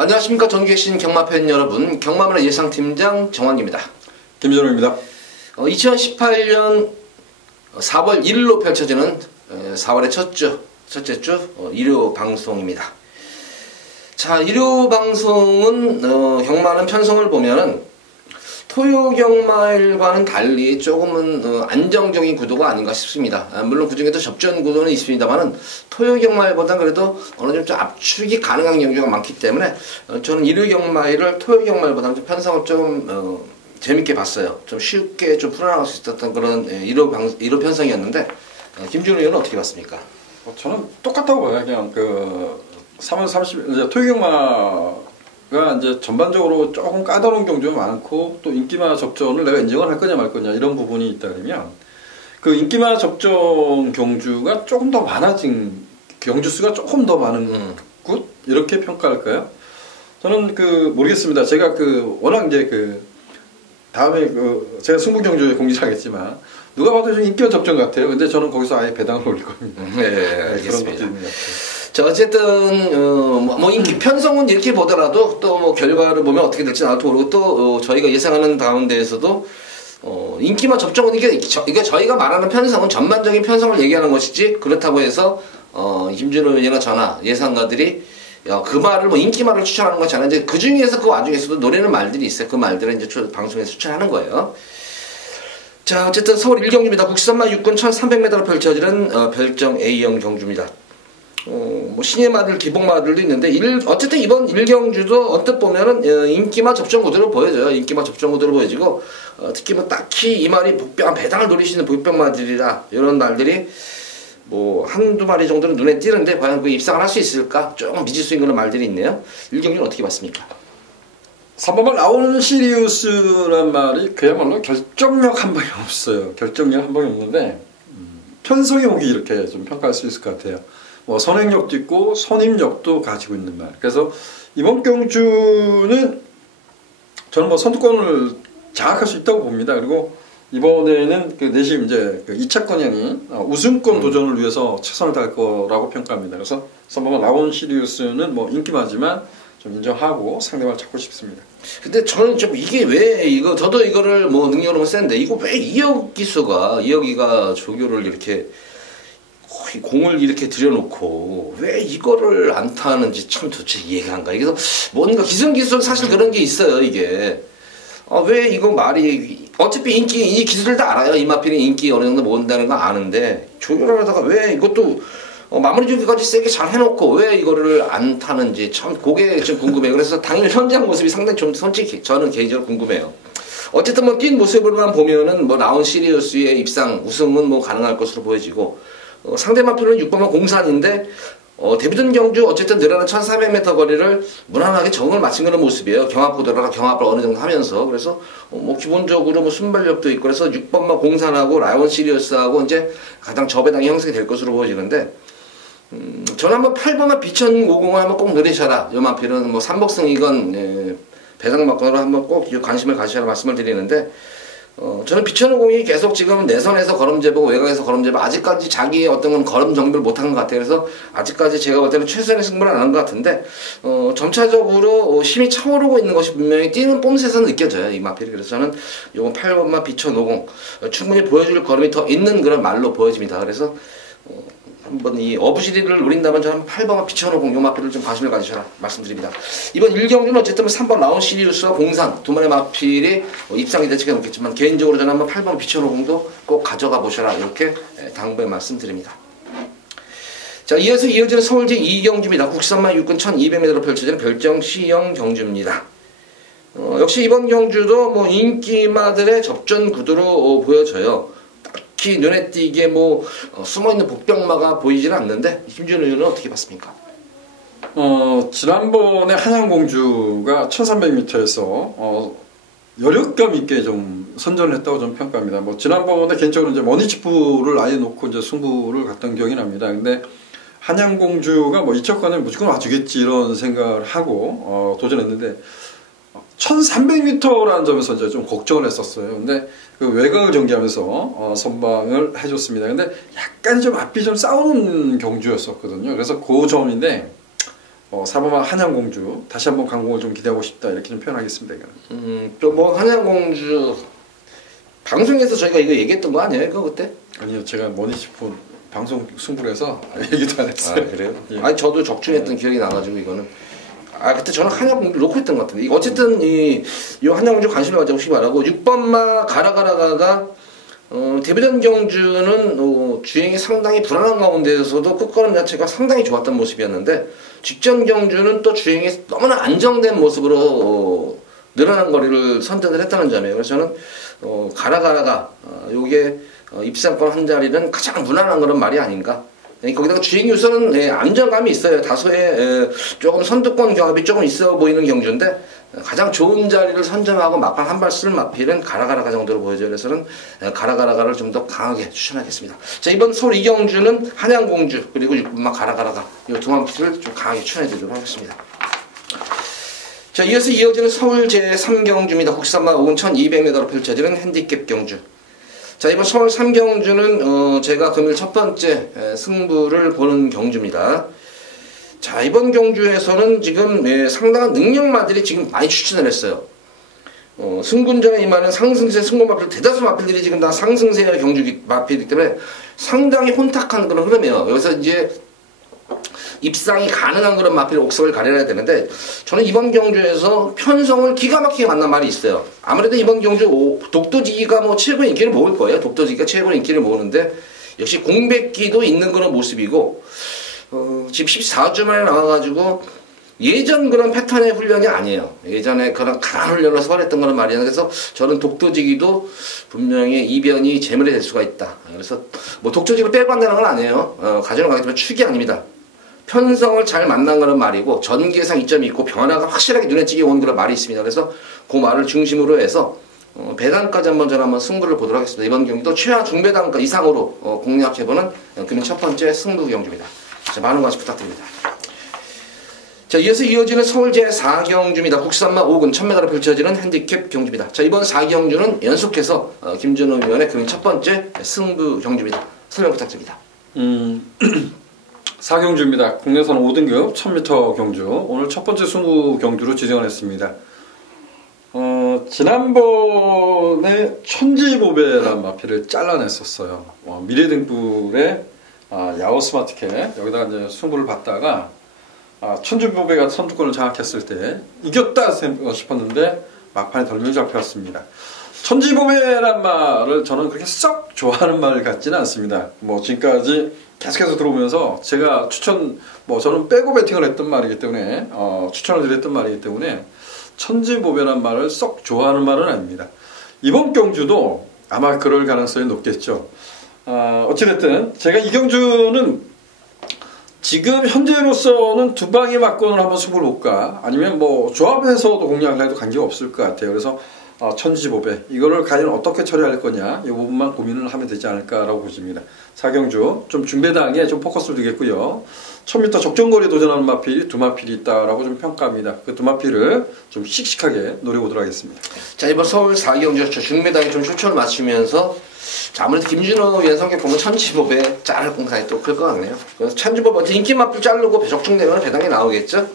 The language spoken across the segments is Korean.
안녕하십니까. 전국에 계신 경마팬 여러분, 경마문화 예상팀장 정환기입니다. 김준호입니다. 2018년 4월 1일로 펼쳐지는 4월의 첫째 주 일요 방송입니다. 자, 일요 방송은 경마는 편성을 보면은 토요 경마일과는 달리 조금은 안정적인 구도가 아닌가 싶습니다. 물론 그 중에도 접전 구도는 있습니다만은 토요 경마일보다는 그래도 어느 정도 좀 압축이 가능한 경우가 많기 때문에 저는 일요 경마일을 토요 경마일보다는 좀 편성을 좀 재밌게 봤어요. 좀 쉽게 좀 풀어나갈 수 있었던 그런 일요 편성이었는데 김준호 의원은 어떻게 봤습니까? 저는 똑같다고 봐요. 그냥 3월 30일 이제 토요 경마가 이제 전반적으로 조금 까다로운 경주가 많고 또 인기마 접전을 내가 인정을 할 거냐 말 거냐 이런 부분이 있다 그러면 그 인기마 접전 경주가 조금 더 많아진 경주 수가 조금 더 많은 곳 이렇게 평가할까요? 저는 모르겠습니다. 제가 워낙 이제 다음에 제가 승부 경주에 공지하겠지만 누가 봐도 좀 인기마 접전 같아요. 근데 저는 거기서 아예 배당을 올릴 겁니다. 네, 알겠습니다. 자, 어쨌든 뭐 인기 편성은 이렇게 보더라도 또 뭐 결과를 보면 어떻게 될지 나도 모르고 또 저희가 예상하는 가운데에서도 인기만 접종은 이게 저희가 말하는 편성은 전반적인 편성을 얘기하는 것이지 그렇다고 해서 김준호 의원이나 저나 예상가들이 그 말을 뭐 인기말을 추천하는 것이 아니라 이제 그 중에서 그 와중에서도 노래는 말들이 있어요. 그 말들은 이제 방송에서 추천하는 거예요. 자, 어쨌든 서울 1경주입니다. 국산마 6군 1300m로 펼쳐지는 별정 A형 경주입니다. 뭐 신예마들, 기복마들도 있는데 어쨌든 이번 1경주도 언뜻 보면은 인기마 접전 구도로 보여져요. 인기마 접전 구도로 보여지고 특히 뭐 딱히 이 말이 배당을 노리시는 복병마들이라 이런 말들이 뭐 한두 마리 정도는 눈에 띄는데 과연 그 입상을 할 수 있을까? 조금 미지수인 그런 말들이 있네요. 1경주는 어떻게 봤습니까? 3번만 라온 시리우스란 말이 그야말로 결정력 한 방이 없어요. 결정력 한 방이 없는데 편성의 오기 이렇게 좀 평가할 수 있을 것 같아요. 뭐 선행력도 있고 선임력도 가지고 있는 말. 그래서 이번 경주는 저는 뭐 선두권을 장악할 수 있다고 봅니다. 그리고 이번에는 내심 이제 2차권 향이 우승권 도전을 위해서 최선을 다할 거라고 평가합니다. 그래서 3번만 라온 시리우스는 뭐 인기마지만 좀 인정하고 상대방을 찾고 싶습니다. 근데 저는 좀 이게 왜 저도 이거를 뭐 능력으로 쓰는데 이거 왜 이혁이가 조교를 이렇게 공을 이렇게 들여놓고 왜 이거를 안 타는지 참 도대체 이해가 안 가. 그래서 뭔가 기승기술 사실 그런 게 있어요. 이게 왜 이거 말이 어차피 이 기술을 다 알아요. 이마필이 인기 어느 정도 모은다는 거 아는데 조교를 하다가 왜 이것도 마무리 주기까지 세게 잘 해놓고 왜 이거를 안 타는지 참 그게 좀 궁금해요. 그래서 당일 현장 모습이 상당히 좀 솔직히 저는 개인적으로 궁금해요. 어쨌든 뭐 뛴 모습으로만 보면은 뭐 라온 시리우스의 입상 우승은 뭐 가능할 것으로 보여지고 상대마필은 6번만 공산인데 데뷔전 경주 어쨌든 늘어난 1400m 거리를 무난하게 적응을 마친 그런 모습이에요. 경합보다가 경합을 어느 정도 하면서 그래서 뭐 기본적으로 뭐 순발력도 있고 그래서 6번만 공산하고 라온 시리우스하고 이제 가장 저배당이 형성이 될 것으로 보여지는데 저는 한번 8번만 비천50을 한번 꼭 누리셔라. 요 마필은 뭐 삼복승이건 배당 막건으로 한번 꼭 관심을 가지셔라 말씀을 드리는데 저는 비천오공이 계속 지금 내선에서 걸음제보고 외곽에서 걸음제보 아직까지 자기의 어떤 건 걸음 정비를 못한 것 같아요. 그래서 아직까지 제가 볼 때는 최선의 승부를 안 한 것 같은데 점차적으로 힘이 차오르고 있는 것이 분명히 뛰는 뽐새에서 느껴져요. 이 마필이. 그래서 저는 요번 8번만 비천50 충분히 보여줄 걸음이 더 있는 그런 말로 보여집니다. 그래서 한번 이 어부시리를 노린다면 저는 8번만 비천오공 요 마필을 좀 관심을 가지셔라 말씀드립니다. 이번 1경주는 어쨌든 3번 라온 시리우스와 공산 두 마리 마필이 입상이 대책해 놓겠지만 개인적으로 저는 한번 8번 비천오공도 꼭 가져가 보셔라 이렇게 당부의 말씀드립니다. 자, 이어서 이어지는 서울 제2경주입니다. 국산마 6군 1200m로 펼쳐지는 별정 C형 경주입니다. 역시 이번 경주도 뭐 인기마들의 접전 구도로 보여져요. 특히 눈에 띄게 뭐 숨어있는 복병마가 보이지는 않는데 김준호 의원은 어떻게 봤습니까? 지난번에 한양공주가 1300m에서 여력감 있게 좀 선전을 했다고 좀 평가합니다. 뭐 지난번에 개인적으로 이제 머니치프를 아예 놓고 이제 승부를 갔던 기억이 납니다. 근데 한양공주가 뭐 2차권에 무조건 와주겠지 이런 생각을 하고 도전했는데 1300m라는 점에서 이제 좀 걱정을 했었어요. 근데 그 외곽을 전개하면서 선방을 해줬습니다. 근데 약간 좀 앞이 좀 싸우는 경주였었거든요. 그래서 그 점인데 사범한 한양공주 다시 한번 강공을 좀 기대하고 싶다 이렇게 좀 표현하겠습니다. 이거는. 또 뭐 한양공주 방송에서 저희가 이거 얘기했던 거 아니에요? 이거 그때? 아니요, 제가 뭐니 싶어 방송 승부를 해서 얘기도 안 했어요. 아, 그래요? 예. 아니 저도 적중했던 기억이 나가지고 이거는 그때 저는 한양공주 놓고 했던 것 같은데 어쨌든 이 한양공주 관심을 가져보시기 바라고 6번마 가라가라가가 데뷔전 경주는 주행이 상당히 불안한 가운데에서도 끝걸음 자체가 상당히 좋았던 모습이었는데 직전 경주는 또 주행이 너무나 안정된 모습으로 늘어난 거리를 선택을 했다는 점이에요. 그래서 저는 가라가라가 요게 입상권 한 자리는 가장 무난한 그런 말이 아닌가. 거기다가 주행 요소는 안정감이 있어요. 다소의 조금 선두권 경합이 조금 있어 보이는 경주인데 가장 좋은 자리를 선점하고 막판 한 발 쓸 마필은 가라가라가 정도로 보여져요. 그래서는 가라가라가를 좀 더 강하게 추천하겠습니다. 자, 이번 서울 이경주는 한양공주 그리고 6번마 가라가라가 이 두 마필을 좀 강하게 추천해드리도록 하겠습니다. 자, 이어서 이어지는 서울 제3경주입니다. 국산마 5200m로 펼쳐지는 핸디캡 경주. 자, 이번 서울 3경주는 제가 금일 첫 번째 승부를 보는 경주입니다. 자, 이번 경주에서는 지금 상당한 능력마들이 지금 많이 추천을 했어요. 승군전에 임하는 상승세 승부마필 대다수 마필들이 지금 다 상승세의 경주 마필이기 때문에 상당히 혼탁한 그런 흐름이에요. 여기서 이제 입상이 가능한 그런 마필 옥석을 가려야 되는데 저는 이번 경주에서 편성을 기가 막히게 만난 말이 있어요. 아무래도 이번 경주 독도지기가 뭐 최고 인기를 모을 거예요. 독도지기가 최고 인기를 모으는데 역시 공백기도 있는 그런 모습이고 지금 14주 만에 나와가지고 예전 그런 패턴의 훈련이 아니에요. 예전에 그런 강한 훈련을 서발했던 그런 말이에요. 그래서 저는 독도지기도 분명히 이변이 재물이 될 수가 있다. 그래서 뭐 독도지기를 빼고 한다는 건 아니에요. 가정을 가기 때문에 축이 아닙니다. 편성을 잘 만난 그런 말이고 전개상 이점이 있고 변화가 확실하게 눈에 띄게 온 그런 말이 있습니다. 그래서 그 말을 중심으로 해서 배당까지 저는 한번 승부를 보도록 하겠습니다. 이번 경기도 최하 중배당가 이상으로 공략해보는 금일 첫 번째 승부 경주입니다. 자, 많은 관심 부탁드립니다. 자, 이어서 이어지는 서울 제4경주입니다. 국산마 5군 1000m로 펼쳐지는 핸디캡 경주입니다. 자, 이번 4경주는 연속해서 김준호 위원의 금일 첫 번째 승부 경주입니다. 설명 부탁드립니다. 4경주입니다. 국내선 5등급 1000m 경주. 오늘 첫 번째 승부 경주로 지정을 했습니다. 지난번에 천지보배란 마필을 잘라냈었어요. 미래등불의 야호 스마트캣 여기다가 이제 승부를 봤다가 천지보배가 선두권을 장악했을 때 이겼다 싶었는데 막판에 덜미를 잡혔습니다. 천지보배란 말을 저는 그렇게 썩 좋아하는 말 같지는 않습니다. 뭐 지금까지 계속해서 들어오면서 제가 저는 빼고 배팅을 했던 말이기 때문에 추천을 드렸던 말이기 때문에 천지보배란 말을 썩 좋아하는 말은 아닙니다. 이번 경주도 아마 그럴 가능성이 높겠죠. 어찌됐든 제가 이 경주는 지금 현재로서는 두 방의 막건을 한번 승부를 볼까 아니면 뭐 조합해서도 공략을 해도 관계가 없을 것 같아요. 그래서 천지보배 이거를 과연 어떻게 처리할 거냐 이 부분만 고민을 하면 되지 않을까라고 보십니다. 4경주 좀 중배당에 좀 포커스를 두겠고요. 1000m 적정거리 도전하는 마필이 두 마필이 있다라고 좀 평가합니다. 그 두 마필을 좀 씩씩하게 노려보도록 하겠습니다. 자, 이번 서울 4경주 중배당에 좀 초점을 맞추면서 자, 아무래도 김준호 위원 성격 보면 천지보배 자를 공사에 또 클 것 같네요. 그래서 천지보배 인기 마필 자르고 적중되면 배당이 나오겠죠.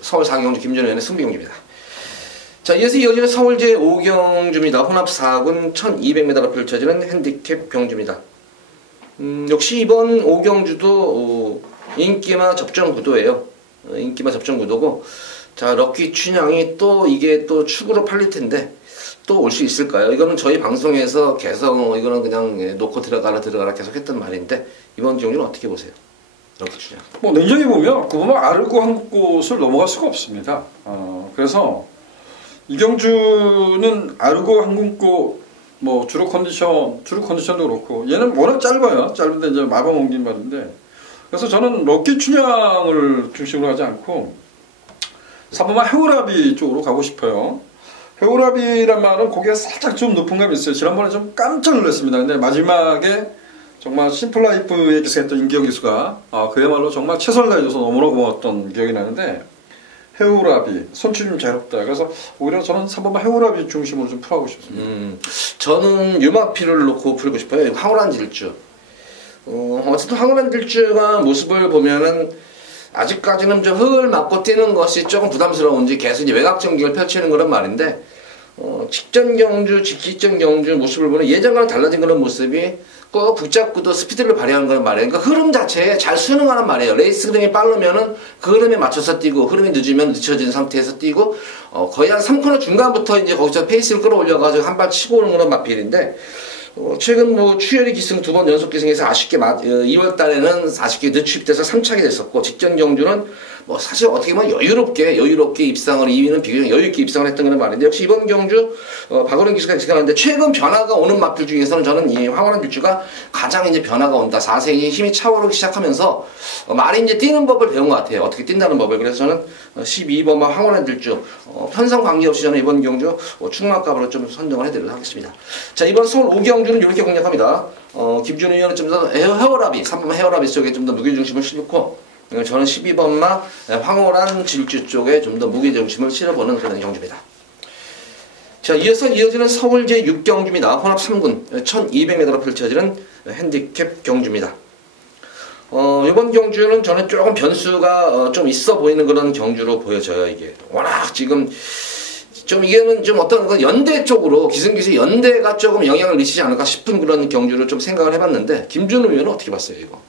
서울 4경주 김준호 위원의 승부 경주입니다. 자, 이어서 이어지는 서울 제5경주입니다. 혼합 4군 1200m로 펼쳐지는 핸디캡 경주입니다. 역시 이번 5경주도 인기마 접전 구도예요. 인기마 접전 구도고, 자, 럭키 춘향이 또 이게 또 축으로 팔릴 텐데 또 올 수 있을까요? 이거는 저희 방송에서 계속 이거는 그냥 놓고 들어가라 계속 했던 말인데 이번 경주는 어떻게 보세요? 럭키 춘향. 뭐 냉정히 보면 그 부분 아르고 한 곳을 넘어갈 수가 없습니다. 그래서 이 경주는 아르고 항공고 뭐 주로 컨디션도 그렇고 얘는 워낙 짧아요. 짧은데 이제 마방 옮긴 말인데 그래서 저는 럭키 춘향을 중심으로 하지 않고 3번만 해오라비 쪽으로 가고 싶어요. 해오라비란 말은 고개가 살짝 좀 높은 감이 있어요. 지난번에 좀 깜짝 놀랐습니다. 근데 마지막에 정말 심플라이프에 기승했던 임기영 기수가 그야말로 정말 최선을 다해줘서 너무나 고마웠던 기억이 나는데 해오라비, 손길이 좀 자유롭다. 그래서 오히려 저는 3번만 해오라비 중심으로 좀 풀어가고 싶습니다. 저는 유마피를 놓고 풀고 싶어요. 황홀한 질주. 어쨌든 황홀한 질주가 모습을 보면은 아직까지는 좀 흙을 맞고 뛰는 것이 조금 부담스러운지 계속 이제 외곽 전개를 펼치는 그런 말인데 직전 경주, 직전 경주 모습을 보면 예전과는 달라진 그런 모습이 꼭 붙잡고도 스피드를 발휘하는 그런 말이에요. 그러니까 흐름 자체에 잘 순응하는 말이에요. 레이스 흐름이 빠르면은 그 흐름에 맞춰서 뛰고 흐름이 늦으면 늦춰진 상태에서 뛰고 거의 한 3코너 중간부터 이제 거기서 페이스를 끌어올려가지고 한 발 치고 오는 그런 마필인데 최근 뭐 추열이 기승 2번 연속 기승에서 아쉽게 2월 달에는 아쉽게 늦추입돼서 3착이 됐었고 직전 경주는 뭐 사실 어떻게 보면 여유롭게 입상을 2위는 비교적 여유있게 입상을 했던 그런 말인데 역시 이번 경주 박원영 기수가 지나갔는데 최근 변화가 오는 마필 중에서는 저는 이 황홀한 길주가 가장 이제 변화가 온다. 4세기 힘이 차오르기 시작하면서 많이 이제 뛰는 법을 배운 것 같아요. 어떻게 뛴다는 법을. 그래서 저는 12번마 황홀한 길주 편성 관계없이 저는 이번 경주 충마값으로 좀 선정을 해드리도록 하겠습니다. 자, 이번 서울 5경주는 이렇게 공략합니다. 김준우 의원은 좀 더 헤어라비 3번마 헤어라비 쪽에 좀 더 무게중심을 실고 저는 12번마 황홀한 질주 쪽에 좀 더 무게중심을 실어보는 그런 경주입니다. 자, 이어지는 서울 제6경주입니다. 혼합 3군 1200m로 펼쳐지는 핸디캡 경주입니다. 이번 경주는 저는 조금 변수가 좀 있어 보이는 그런 경주로 보여져요. 이게 워낙 지금 좀 이게는 좀 어떤 그 연대 쪽으로 기승기수 연대가 조금 영향을 미치지 않을까 싶은 그런 경주를 좀 생각을 해봤는데 김준우 의원은 어떻게 봤어요, 이거?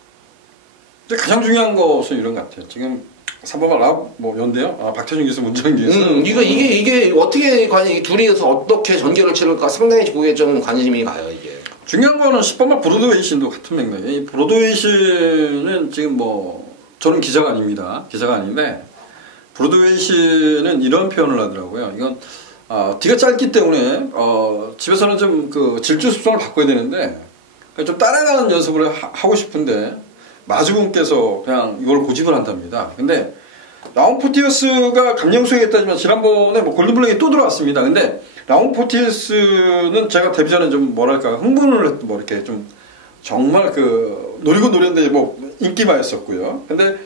가장 중요한 것은 이런 것 같아요. 지금 3번마 라우 뭐 연대요? 박태준 기수, 문정인 기수. 이게 어떻게 관이 이 둘이서 어떻게 전결을 치를까 상당히 그게 좀 관심이 가요, 이게. 중요한 거는 10번마 브로드웨이 신도 같은 맥락이에요. 이 브로드웨이 신은 지금 뭐 저는 기자가 아닙니다. 기자가 아닌데 브로드웨이 신은 이런 표현을 하더라고요. 이건 뒤가 짧기 때문에 집에서는 좀 그 질주 습성을 바꿔야 되는데 좀 따라가는 연습을 하고 싶은데 마주분께서 그냥 이걸 고집을 한답니다. 근데 라운 포티어스가 감량수에 있다지만 지난번에 뭐 골든블랙이 또 들어왔습니다. 근데 라운 포티어스는 제가 데뷔 전에 좀 뭐랄까 흥분을 했던 뭐 이렇게 좀 정말 그 노리고 노렸는데 뭐 인기마였었고요. 근데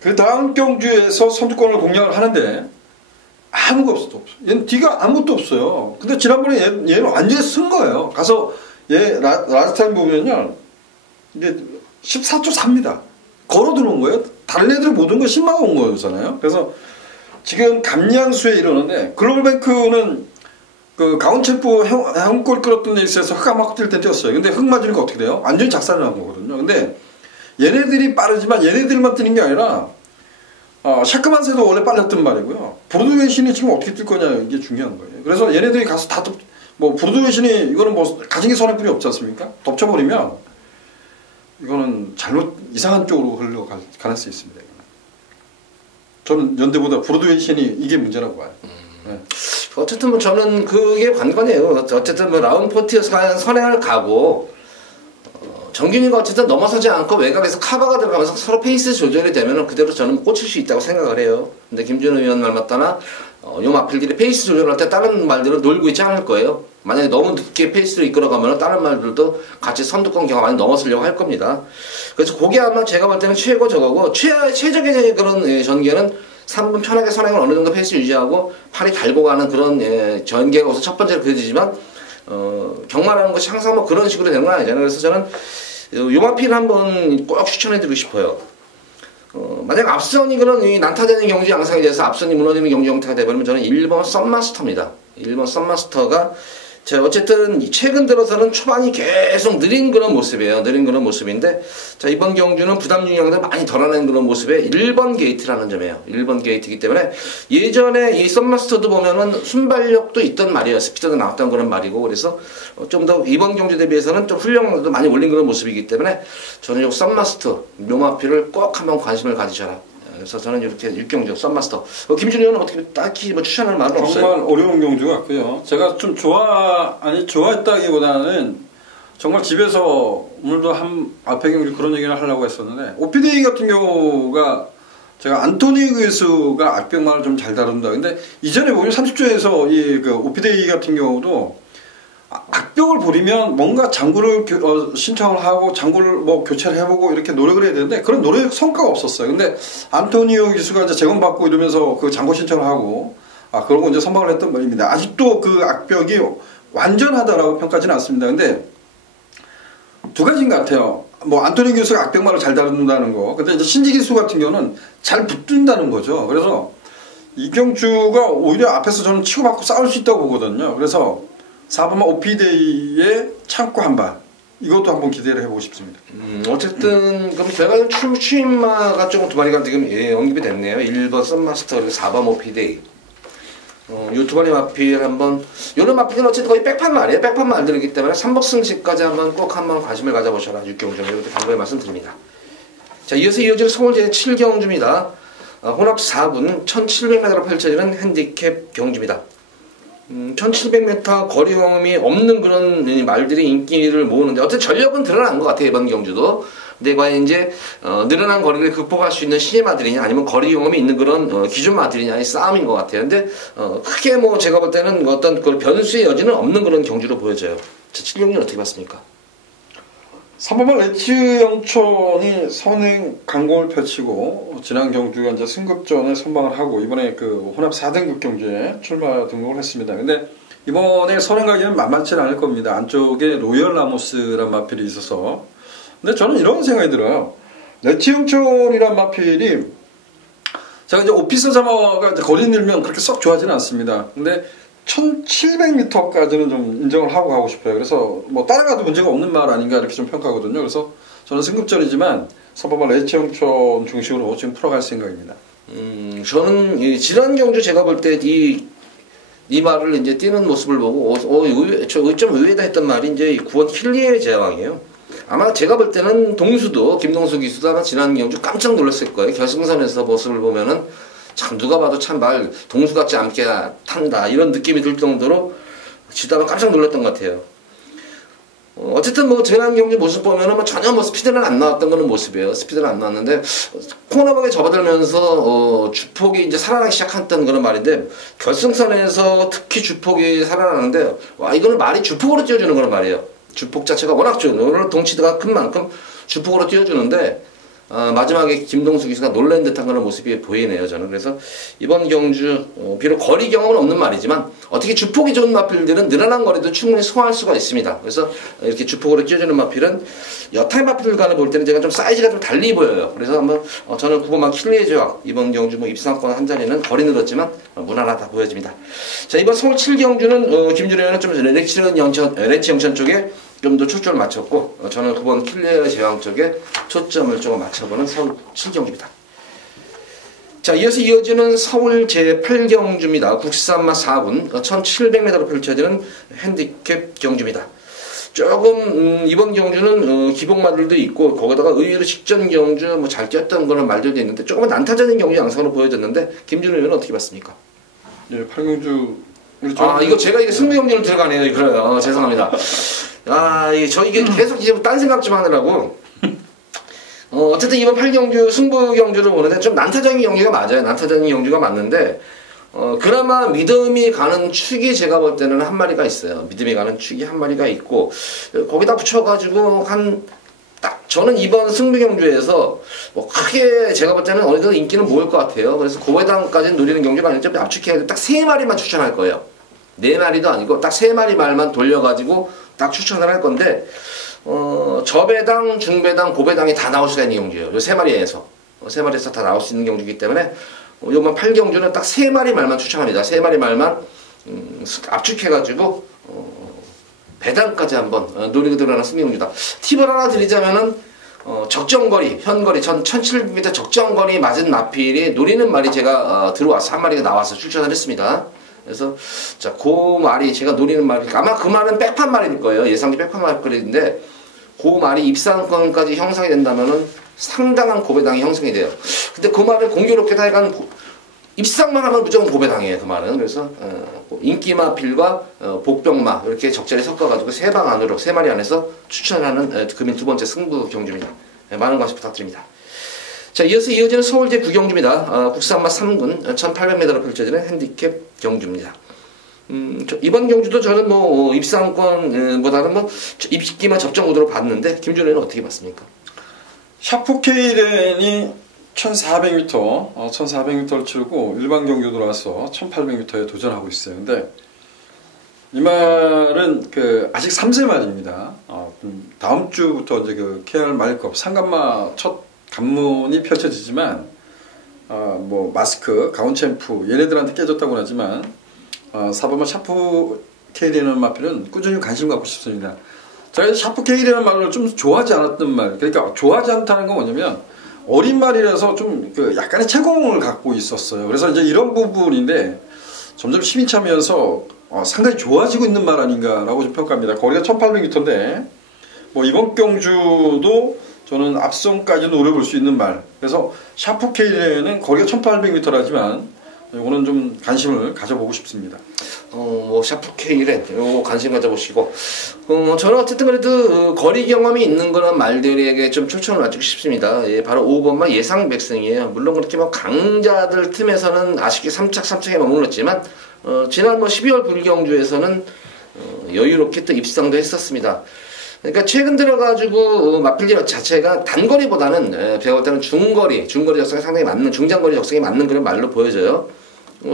그 다음 경주에서 선두권을 공략을 하는데 아무것도 없어. 얘는 뒤가 아무것도 없어요. 근데 지난번에 얘는 완전히 쓴 거예요. 가서 얘 라스트 타임 보면요. 이게 14초 4입니다. 걸어 들어온 거예요. 다른 애들 모든 거 10만 온 거잖아요. 그래서 지금 감량수에 이러는데 글로벌뱅크는 그 가온체프 해운골 끌었던 데 있어서 흙 안 맞고 뛸 때 뛰었어요. 근데 흙 맞으니까 어떻게 돼요? 완전히 작살이 난 거거든요. 근데 얘네들이 빠르지만 얘네들만 뛰는 게 아니라 샤크만세도 원래 빨랐던 말이고요. 브로드웨이 신이 지금 어떻게 뛸 거냐 이게 중요한 거예요. 그래서 얘네들이 가서 다 뭐 브로드웨이 신이 이거는 뭐 가진 게 손에 뿌리 없지 않습니까? 덮쳐버리면 이거는 잘못 이상한 쪽으로 흘러갈 가능성이 있습니다. 저는 연대보다 브로드웨이 신이 이게 문제라고 봐요. 네. 어쨌든 뭐 저는 그게 관건이에요. 어쨌든 뭐 라운 포티어스가 선행을 가고 정균이가 어쨌든 넘어서지 않고 외곽에서 카바가 들어가면서 서로 페이스 조절이 되면 그대로 저는 꽂힐 수 있다고 생각을 해요. 근데 김준호 의원 말 맞다나 요 마필들이 페이스 조절할 때 다른 말들은 놀고 있지 않을 거예요. 만약에 너무 늦게 페이스를 이끌어가면 다른 말들도 같이 선두권 경험 많이 넘어서려고 할 겁니다. 그래서 그게 아마 제가 볼 때는 최고 저거고 최적의 그런 전개는 3분 편하게 선행을 어느 정도 페이스 유지하고 팔이 달고 가는 그런 전개가 우선 첫 번째로 그려지지만 경마라는 것이 항상 뭐 그런 식으로 되는 건 아니잖아요. 그래서 저는 요마필 한번 꼭 추천해드리고 싶어요. 만약 앞선이 그런 난타되는 경주 양상에 대해서 앞선이 무너지는 경주 형태가 되버리면 저는 1번 썸마스터입니다. 1번 썸마스터가 자, 어쨌든 최근 들어서는 초반이 계속 느린 그런 모습이에요. 느린 그런 모습인데 자, 이번 경주는 부담 영향도 많이 덜어낸 그런 모습의 1번 게이트라는 점이에요. 1번 게이트이기 때문에 예전에 이 썸마스터도 보면은 순발력도 있던 말이에요. 스피드도 나왔던 그런 말이고 그래서 좀 더 이번 경주 대비해서는 좀 훈련도 많이 올린 그런 모습이기 때문에 저는 이 썸마스터 묘마피를 꼭 한번 관심을 가지셔라. 그래서 저는 이렇게 6경주 썸마스터. 김준희 의원은 어떻게 딱히 뭐 추천할 말은 없어요? 정말 어려운 경주 같고요. 제가 좀 좋아했다기보다는 정말 집에서 오늘도 한 앞에 경주 그런 얘기를 하려고 했었는데 오피데이 같은 경우가 제가 안토니 그수가 악병만을 좀 잘 다룬다. 근데 이전에 보면 30조에서 이 그 오피데이 같은 경우도 악병을 부리면 뭔가 장구를 신청을 하고 장구를 뭐 교체를 해보고 이렇게 노력을 해야 되는데 그런 노력 성과가 없었어요. 근데 안토니오 기수가 이제 재건받고 이러면서 그 장구 신청을 하고 그런 거 이제 선방을 했던 말입니다. 아직도 그 악병이 완전하다라고 평가하지는 않습니다. 근데 두 가지인 것 같아요. 뭐 안토니 기수가 악병말을 잘 다룬다는 거. 근데 이제 신지 기수 같은 경우는 잘 붙든다는 거죠. 그래서 이경주가 오히려 앞에서 저는 치고받고 싸울 수 있다고 보거든요. 그래서 4번마 오피데이의 창고 한발 이것도 한번 기대를 해보고 싶습니다. 어쨌든 그럼 결과적으로 추임마가 조금 두 마리가 지금 언급이 됐네요. 1번 썬마스터 그리고 4번 오피데이. 요 두 마리 마필 한번 요런 마필은 어쨌든 거의 백판 말이에요. 백판 말들이기 때문에 3복 승식까지 꼭 한번 관심을 가져보셔라. 6경주 이렇게 당부의 말씀드립니다. 자, 이어서 이어질 서울 제7경주입니다. 혼합 4군 1700m로 펼쳐지는 핸디캡 경주입니다. 1700m 거리 경험이 없는 그런 말들이 인기를 모으는데 어쨌든 전력은 드러난 것 같아요. 이번 경주도. 근데 과연 이제 늘어난 거리를 극복할 수 있는 신예 마들이냐 아니면 거리 경험이 있는 그런 기존 마들이냐의 싸움인 것 같아요. 근데 크게 뭐 제가 볼 때는 어떤 그 변수의 여지는 없는 그런 경주로 보여져요. 자, 7경주는 어떻게 봤습니까? 3번마 레츠 영천이 선행 강공을 펼치고 지난 경주가 이제 승급전에 선방을 하고 이번에 그 혼합 4등급 경주에 출마 등록을 했습니다. 근데 이번에 선행 가기는 만만치는 않을 겁니다. 안쪽에 로열 라모스란 마필이 있어서. 근데 저는 이런 생각이 들어요. 레츠 영천이란 마필이 제가 이제 오피서 자마가 거리 늘면 그렇게 썩 좋아하지는 않습니다. 근데 1700m까지는 좀 인정을 하고 가고 싶어요. 그래서 뭐 따라가도 문제가 없는 말 아닌가 이렇게 좀 평가하거든요. 그래서 저는 승급전이지만 3번마 레츠 영천 중심으로 지금 풀어갈 생각입니다. 저는 지난 경주 제가 볼 때 이 말을 이제 뛰는 모습을 보고 좀 의외다 했던 말이 이제 9번 킬리의 제왕이에요. 아마 제가 볼 때는 동수도 김동수 기수도 아마 지난 경주 깜짝 놀랐을 거예요. 결승선에서 모습을 보면은 참 누가 봐도 참 말 동수 같지 않게 탄다 이런 느낌이 들 정도로 지다가 깜짝 놀랐던 것 같아요. 어쨌든 뭐 지난 경주 모습 보면은 뭐 전혀 뭐 스피드는 안 나왔던 거는 모습이에요. 스피드는 안 나왔는데 코너방에 접어들면서 주폭이 이제 살아나기 시작했던 그런 말인데 결승선에서 특히 주폭이 살아나는데 와 이거는 말이 주폭으로 띄워주는 그런 말이에요. 주폭 자체가 워낙 좋은 오늘 덩치가 큰 만큼 주폭으로 띄워주는데 마지막에 김동수 기수가 놀란 듯한 그런 모습이 보이네요. 저는 그래서 이번 경주 비록 거리 경험은 없는 말이지만 어떻게 주폭이 좋은 마필들은 늘어난 거리도 충분히 소화할 수가 있습니다. 그래서 이렇게 주폭으로 띄워주는 마필은 여타의 마필들과는 볼 때는 제가 좀 사이즈가 좀 달리 보여요. 그래서 한번 저는 9번마 킬리의 제왕 이번 경주 뭐 입상권 한 자리는 거리 늘었지만 무난하다 보여집니다. 자, 이번 서울 7경주는 김준호 의원은 좀 레츠 영천 쪽에 좀 더 초점을 맞췄고 저는 9번 킬리의 제왕 쪽에 초점을 조금 맞춰보는 서울 7경주입니다. 자, 이어서 이어지는 서울 제8경주입니다. 국산마 4군 1700m로 펼쳐지는 핸디캡 경주입니다. 조금 이번 경주는 기복마들도 있고 거기다가 의외로 직전 경주 뭐 잘 뛰었던 그런 말들도 있는데 조금은 난타적인 경주 양상으로 보여졌는데 김준호 의원은 어떻게 봤습니까? 네, 8경주 이거 제가 이게 승부 경주를 들어가네요. 그래요. 죄송합니다. 저 이게 계속 이제 딴 생각 좀 하느라고. 어쨌든 이번 8경주 승부 경주를 보는데 좀 난타적인 경주가 맞아요. 난타적인 경주가 맞는데 그나마 믿음이 가는 축이 제가 볼 때는 한 마리가 있어요. 믿음이 가는 축이 한 마리가 있고 거기다 붙여가지고 저는 이번 승부 경주에서 뭐 크게 제가 볼 때는 어느 정도 인기는 모을 것 같아요. 그래서 고배당까지는 노리는 경주가 아니죠. 압축해야 딱 3마리만 추천할 거예요. 4마리도 아니고 딱 3마리 말만 돌려가지고 딱 추천을 할 건데 저배당, 중배당, 고배당이 다 나올 수가 있는 경주예요. 요 3마리에서 3마리에서 다 나올 수 있는 경주이기 때문에 요번 8경주는 딱 3마리 말만 추천합니다. 3마리 말만 압축해가지고 배당까지 한번 노리고 들어가는 승리경주다. 팁을 하나 드리자면은 적정거리, 현거리 1700m 적정거리 맞은 마필이 노리는 말이 제가 들어와서 한 마리가 나와서 추천을 했습니다. 그래서 자, 그 말이 제가 노리는 말이 아마 그 말은 백판 말일 거예요. 예상지 백판 말일인데 그 말이 입상권까지 형성이 된다면은 상당한 고배당이 형성이 돼요. 근데 그 말을 공교롭게 다 약간 입상만 하면 무조건 고배당이에요. 그 말은. 그래서 인기마필과 복병마 이렇게 적절히 섞어가지고 3방 안으로 3마리 안에서 추천하는 금일 2번째 승부 경주입니다. 많은 관심 부탁드립니다. 자, 이어서 이어지는 서울 제9경주입니다. 국산마 3군 1800m로 펼쳐지는 핸디캡 경주입니다. 이번 경주도 저는 뭐 입상권보다는 뭐 입기만 접전 구도로 봤는데 김준호는 어떻게 봤습니까? 샤프케이렌이 1400m를 치르고 일반 경주 들어와서 1800m에 도전하고 있어요. 근데 이 말은 아직 3세 말입니다. 다음 주부터 이제 KR 마일컵 상간마 첫 관문이 펼쳐지지만 뭐 마스크, 가온 챔프 얘네들한테 깨졌다고 하지만 사바마 샤프 K라는 마필은 꾸준히 관심 갖고 싶습니다. 제가 샤프 K라는 말을 좀 좋아하지 않았던 말, 그러니까 좋아하지 않다는 건 뭐냐면 어린 말이라서 좀 약간의 채공을 갖고 있었어요. 그래서 이제 이런 부분인데 점점 힘이 차면서 상당히 좋아지고 있는 말 아닌가라고 좀 평가합니다. 거리가 1800m인데 뭐 이번 경주도 저는 앞선까지 노려볼 수 있는 말. 그래서 샤프 K는 거리가 1800m라지만 이거는 좀 관심을 가져보고 싶습니다. 뭐 샤프 K는 이거 관심 가져보시고 저는 어쨌든 그래도 거리 경험이 있는 그런 말들에게 좀 초점을 맞추고 싶습니다. 예, 바로 5번마 예상 백승이에요. 물론 그렇게 뭐 강자들 틈에서는 아쉽게 3착에 머물렀지만 지난 뭐 12월 불경주에서는 여유롭게 또 입상도 했었습니다. 그러니까 최근 들어가지고 마필리 자체가 단거리보다는 제가 볼 때는 중거리 적성에 상당히 맞는, 중장거리 적성에 맞는 그런 말로 보여져요.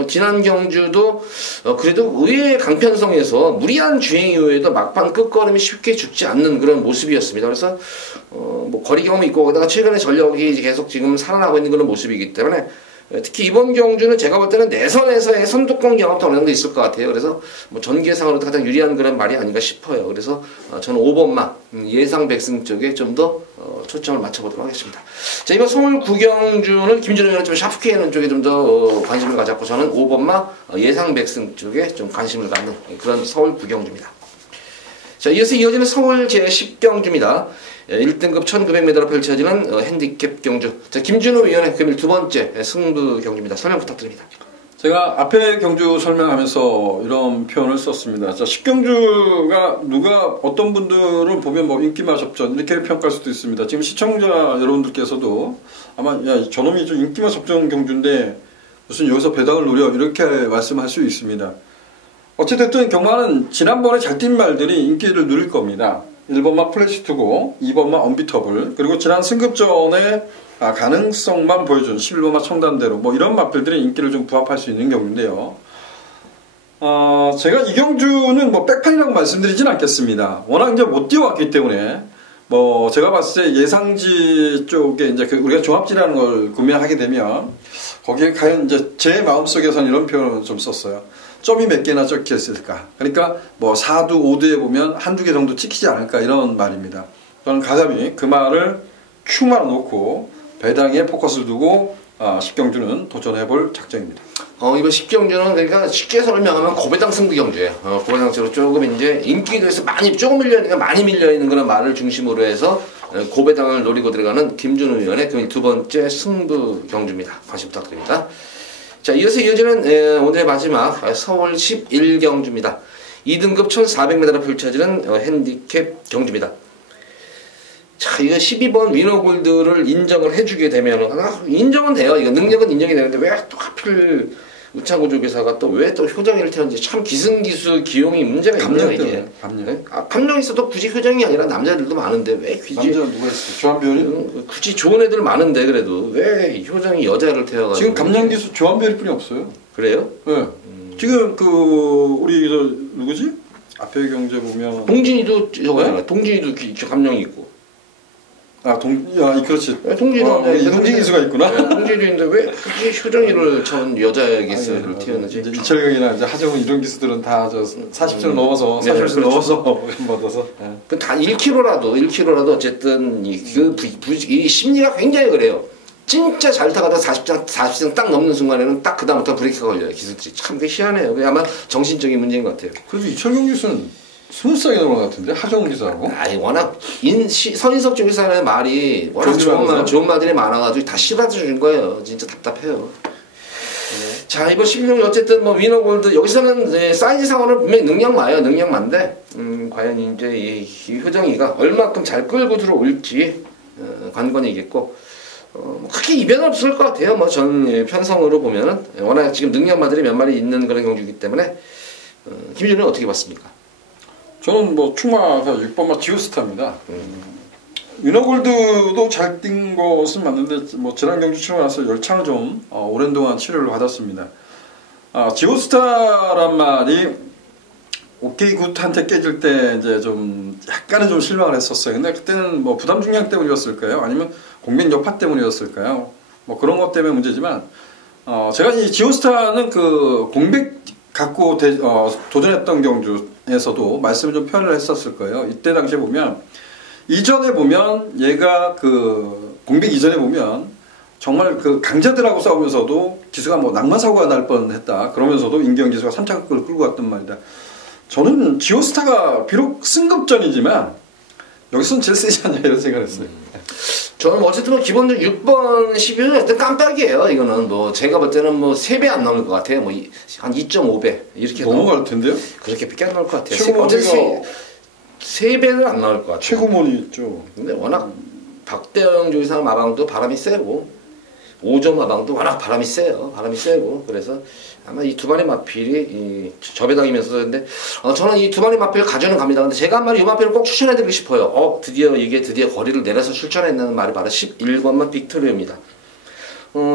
지난 경주도 그래도 의외의 강편성에서 무리한 주행 이후에도 막판 끝걸음이 쉽게 죽지 않는 그런 모습이었습니다. 그래서 뭐 거리 경험이 있고 거기다가 최근에 전력이 계속 지금 살아나고 있는 그런 모습이기 때문에 특히 이번 경주는 제가 볼 때는 내선에서의 선두권 경험도 어느 정도 있을 것 같아요. 그래서 뭐 전개상으로도 가장 유리한 그런 말이 아닌가 싶어요. 그래서 저는 5번마 예상 백승 쪽에 좀 더 초점을 맞춰보도록 하겠습니다. 자, 이번 서울 구경주는 김준호 의원은 좀 샤프케이는 쪽에 좀 더 관심을 가졌고 저는 5번마 예상 백승 쪽에 좀 관심을 갖는 그런 서울 구경주입니다. 자, 이어지는 서울 제10경주입니다. 1등급 1900m로 펼쳐지는 핸디캡 경주. 자, 김준호 위원의 금일 두 번째 승부 경주입니다. 설명 부탁드립니다. 제가 앞에 경주 설명하면서 이런 표현을 썼습니다. 자, 10경주가 누가 어떤 분들은 보면 뭐 인기마 접전 이렇게 평가할 수도 있습니다. 지금 시청자 여러분들께서도 아마 야, 저놈이 좀 인기마 접전 경주인데 무슨 여기서 배당을 노려 이렇게 말씀할 수 있습니다. 어찌됐든 경마는 지난번에 잘 뛴 말들이 인기를 누릴 겁니다. 1번마 플래시2고 2번마 언비터블 그리고 지난 승급전에 가능성만 보여준 11번마 청단대로 뭐 이런 마필들이 인기를 좀 부합할 수 있는 경우인데요. 제가 이 경주는 뭐 백판이라고 말씀드리진 않겠습니다. 워낙 이제 못 뛰어왔기 때문에 뭐 제가 봤을 때 예상지 쪽에 이제 우리가 종합지라는 걸 구매하게 되면 거기에 과연 이제 제 마음속에서는 이런 표현을 좀 썼어요. 점이 몇 개나 적혀 있을까? 그러니까 뭐 4두, 5두에 보면 한두 개 정도 찍히지 않을까 이런 말입니다. 저는 가감히 그 말을 Q만 놓고 배당에 포커스를 두고 10경주는 도전해볼 작정입니다. 이번 10경주는 그러니까 쉽게 설명하면 고배당 승부 경주예요. 고배당으로 조금 이제 인기도에서 조금 많이 밀려있는 그런 말을 중심으로 해서 고배당을 노리고 들어가는 김준호 위원의 금일 두 번째 승부 경주입니다. 관심 부탁드립니다. 자, 이어지는 오늘의 마지막 서울 11경주입니다. 2등급 1400m로 펼쳐지는 핸디캡 경주입니다. 자, 이거 12번 위너골드를 인정을 해주게 되면 인정은 돼요. 이거 능력은 인정이 되는데 왜 또 하필 우창구 조교사가 또 왜 또 효정이를 태웠는지 참 기승기수 기용이 문제가 있네요. 이게. 감정 있어도 굳이 효정이 아니라 남자들도 많은데 왜 굳이 남자 누가 있어? 조한별이? 굳이 좋은 애들 많은데 그래도 왜 효정이 여자를 태워가지고 지금 감량기수 조한별뿐이 없어요. 그래요? 네. 지금 우리 누구지? 앞에 경제 보면 동진이도 저거잖아. 네? 동진이도 감량이 있고. 그렇지. 동진이도 이동진 기수가 있구나. 네, 동진이도 있는데 왜 굳이 효정이를 전 여자 기수를 튀었는지. 이제 이철경이나 이제 하정우 이런 기수들은 다 40절 넘어서 40절 넘어서 받아서. 다 1kg라도 어쨌든 이 심리가 굉장히 그래요. 진짜 잘 타가다 40장 딱 넘는 순간에는 딱 그다음부터 브레이크가 걸려요. 기술들이 참 희한해요. 아마 정신적인 문제인 것 같아요. 그래도 이철경 기수는 스무스하게 넘어간 것 같은데 하정우 기사하고. 워낙 선인석 쪽에서는 말이 워낙 좋은 말들이 많아가지고 다 씹어준 거예요. 진짜 답답해요. 자, 이번 11경주 어쨌든 뭐 위너골드 여기서는 사이즈상으로는 분명히 능력만데 과연 이제 이 효정이가 얼마큼 잘 끌고 들어올지 관건이겠고 크게 이변은 없을 것 같아요. 뭐 전 편성으로 보면은 워낙 지금 능력마들이 몇 마리 있는 그런 경주이기 때문에 김준호는 어떻게 봤습니까? 저는 뭐 충마가 6번마 지오스타입니다. 위너골드도 잘 뛴 것은 맞는데 뭐 지난 경주 치고 나서 열창을 좀 오랜 동안 치료를 받았습니다. 지오스타란 말이 오케이 굿한테 깨질 때 이제 좀 약간은 좀 실망을 했었어요. 근데 그때는 뭐 부담 중량 때문이었을까요? 아니면 공백 여파 때문이었을까요? 뭐 그런 것 때문에 문제지만 제가 이 지오스타는 그 공백 갖고 도전했던 경주에서도 말씀을 좀 표현을 했었을 거예요. 이때 당시에 보면 이전에 보면 얘가 그 공백 이전에 보면 정말 그 강자들하고 싸우면서도 기수가 뭐 낭만 사고가 날 뻔했다. 그러면서도 임기영 기수가 3차급을 끌고 갔단 말이다. 저는 지오스타가 비록 승급전이지만 여기서는 제일 세지 않냐 이런 생각을 했어요. 저는 어쨌든 뭐 기본적으로 6번, 12번 어떤 깜빡이에요. 이거는 뭐 제가 볼 때는 뭐 3배 안 나올 것 같아요. 뭐 한 2.5배 이렇게 넘어갈 텐데요? 그렇게밖에 안 나올 것 같아요. 최고머니가 3배는 안 나올 것 같아요. 최고머니 있죠. 근데 워낙 박대영 조이상 마방도 바람이 세고 5점 마방도 워낙 바람이 세요. 바람이 세고 그래서 아마 이 두 마리 마필이 접에당기면서 근데 저는 이 두 마리 마필 가져는 갑니다. 근데 제가 한 마리 이 마필을 꼭 추천해드리고 싶어요. 드디어 거리를 내려서 출전했다는 말이 바로 11번만 빅토리오입니다.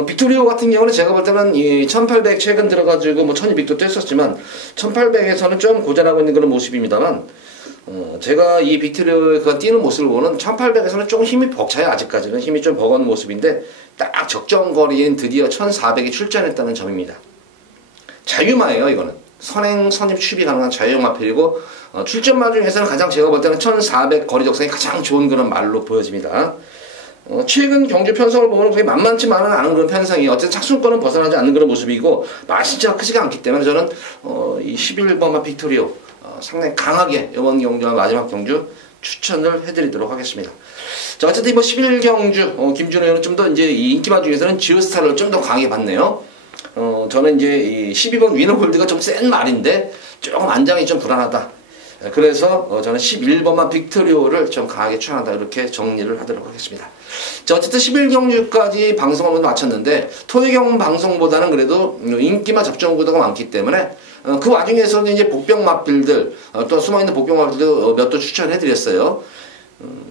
빅토리오 같은 경우는 제가 볼 때는 이 1800 최근 들어가지고 뭐 1200도 뗐었지만 1800에서는 좀 고전하고 있는 그런 모습입니다만 제가 이 빅토리오가 뛰는 모습을 보는 1800에서는 조금 힘이 벅차요. 아직까지는 힘이 좀 버거운 모습인데 딱 적정 거리엔 드디어 1400이 출전했다는 점입니다. 자유마예요. 이거는 선행 선입 취비 가능한 자유마필이고 출전마 중에서는 가장 제가 볼 때는 1400 거리 적성이 가장 좋은 그런 말로 보여집니다. 최근 경주 편성을 보면 그게 만만치만은 않은 그런 편성이 어쨌든 착순권은 벗어나지 않는 그런 모습이고 맛이 크지가 않기 때문에 저는 이 11번마 빅토리오 상당히 강하게 이번 경주와 마지막 경주 추천을 해드리도록 하겠습니다. 자, 어쨌든 뭐 11경주 김준호 의원은 좀 더 이제 이 인기마 중에서는 지오스타를 좀 더 강하게 봤네요. 저는 이제 이 12번 위너골드가 좀 센 말인데 조금 안장이 좀 불안하다. 그래서 저는 11번만 빅토리오를 좀 강하게 추천한다. 이렇게 정리를 하도록 하겠습니다. 자, 어쨌든 11경주까지 방송을 마쳤는데 토요경 방송보다는 그래도 인기마 접종 구도가 많기 때문에 그 와중에서는 이제 복병 마필들 또 숨어있는 복병 마필들 몇 도 추천해드렸어요.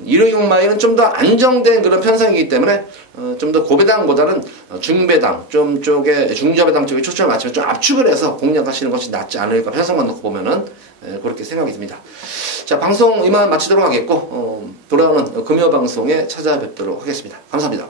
일요경마에는 좀 더 안정된 그런 편성이기 때문에 좀 더 고배당보다는 중배당 중저배당 쪽에 초점을 맞추면 좀 압축을 해서 공략하시는 것이 낫지 않을까 편성만 놓고 보면은 그렇게 생각이 듭니다. 자, 방송 이만 마치도록 하겠고 돌아오는 금요 방송에 찾아뵙도록 하겠습니다. 감사합니다.